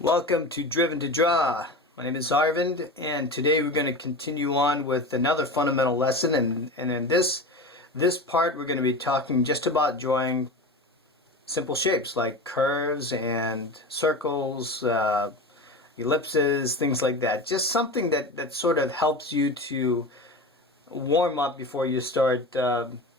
Welcome to Driven to Draw. My name is Arvind, and today we're going to continue on with another fundamental lesson. And in this part, we're going to be talking just about drawing simple shapes like curves and circles, ellipses, things like that. Just something that sort of helps you to warm up before you start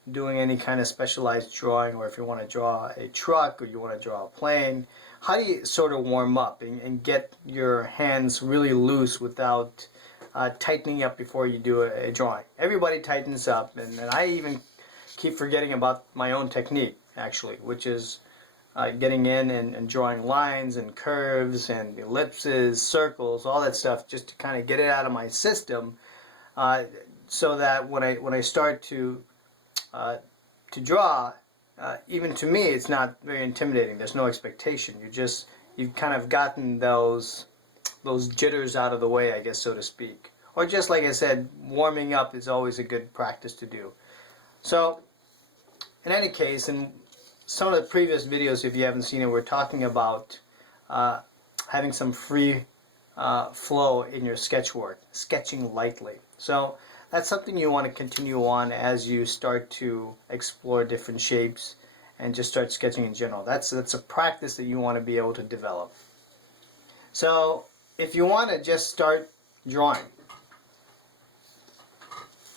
doing any kind of specialized drawing, or if you want to draw a truck or you want to draw a plane. How do you sort of warm up and get your hands really loose without tightening up before you do a drawing? Everybody tightens up, and I even keep forgetting about my own technique, actually, which is getting in and drawing lines and curves and ellipses, circles, all that stuff, just to kind of get it out of my system, so that when I start to draw, even to me, it's not very intimidating. There's no expectation. You've kind of gotten those jitters out of the way, I guess, so to speak. Or just like I said, warming up is always a good practice to do. So, in any case, in some of the previous videos, if you haven't seen it, we're talking about having some free flow in your sketch work, sketching lightly. So that's something you want to continue on as you start to explore different shapes and just start sketching in general. That's a practice that you want to be able to develop. So if you want to just start drawing,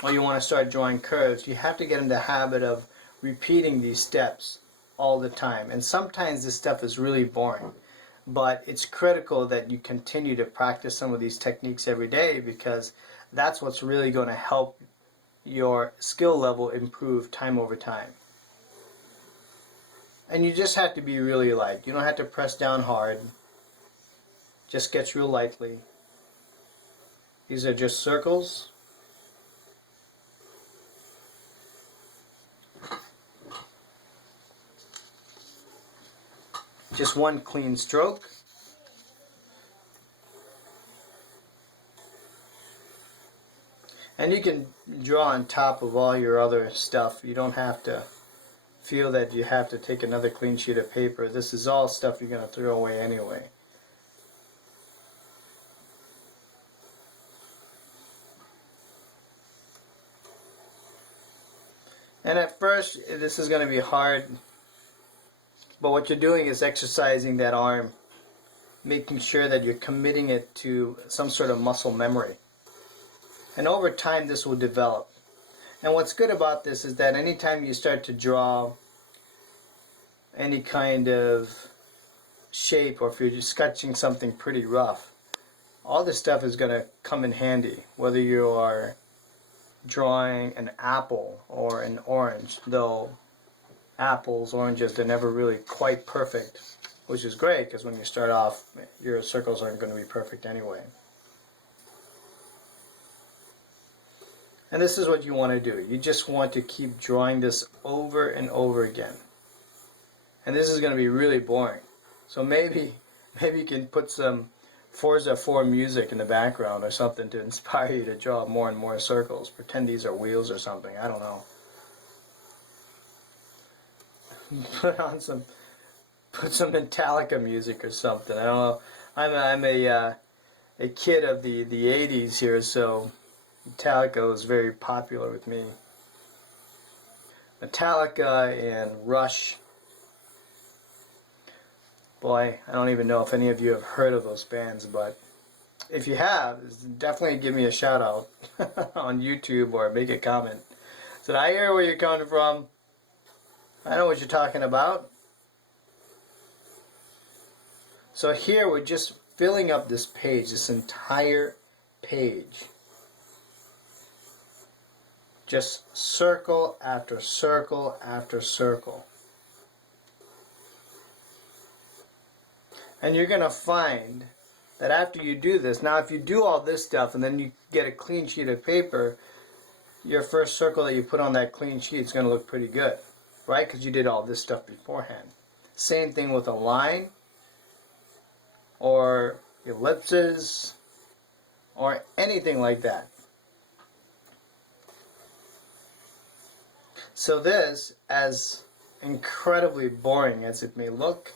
or you want to start drawing curves, you have to get in the habit of repeating these steps all the time. And sometimes this stuff is really boring, but it's critical that you continue to practice some of these techniques every day, because that's what's really going to help your skill level improve time over time. And you just have to be really light. You don't have to press down hard. Just sketch real lightly. These are just circles. Just one clean stroke. And you can draw on top of all your other stuff. You don't have to feel that you have to take another clean sheet of paper. This is all stuff you're going to throw away anyway. And at first, this is going to be hard, but what you're doing is exercising that arm, making sure that you're committing it to some sort of muscle memory. And over time, this will develop. And what's good about this is that anytime you start to draw any kind of shape, or if you're just sketching something pretty rough, all this stuff is going to come in handy, whether you are drawing an apple or an orange, though apples, oranges, they're never really quite perfect, which is great, because when you start off, your circles aren't going to be perfect anyway. And this is what you want to do. You just want to keep drawing this over and over again. And this is going to be really boring. So maybe you can put some Forza 4 music in the background or something to inspire you to draw more and more circles. Pretend these are wheels or something. I don't know. Put some Metallica music or something. I don't know. I'm a kid of the 80s here, so Metallica was very popular with me. Metallica and Rush. Boy, I don't even know if any of you have heard of those bands, but if you have, definitely give me a shout out on YouTube or make a comment. So I hear where you're coming from. I know what you're talking about. So here we're just filling up this page, this entire page. Just circle after circle after circle. And you're going to find that after you do this, now if you do all this stuff and then you get a clean sheet of paper, your first circle that you put on that clean sheet is going to look pretty good, right? Because you did all this stuff beforehand. Same thing with a line or ellipses or anything like that. So this, as incredibly boring as it may look,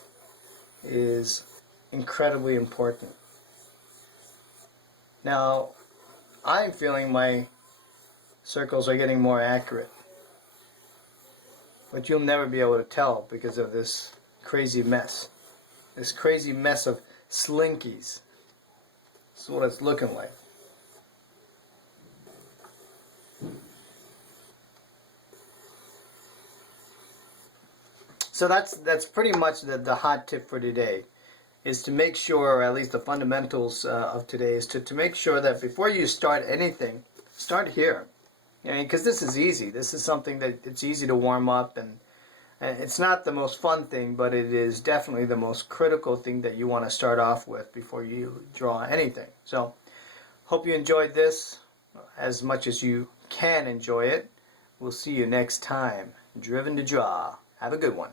is incredibly important. Now, I'm feeling my circles are getting more accurate, but you'll never be able to tell because of this crazy mess. This crazy mess of slinkies. This is what it's looking like. So that's pretty much the hot tip for today, is to make sure, or at least the fundamentals of today, is to make sure that before you start anything, start here. Because this is easy. This is something that it's easy to warm up, and it's not the most fun thing, but it is definitely the most critical thing that you want to start off with before you draw anything. So, hope you enjoyed this as much as you can enjoy it. We'll see you next time. Driven to Draw. Have a good one.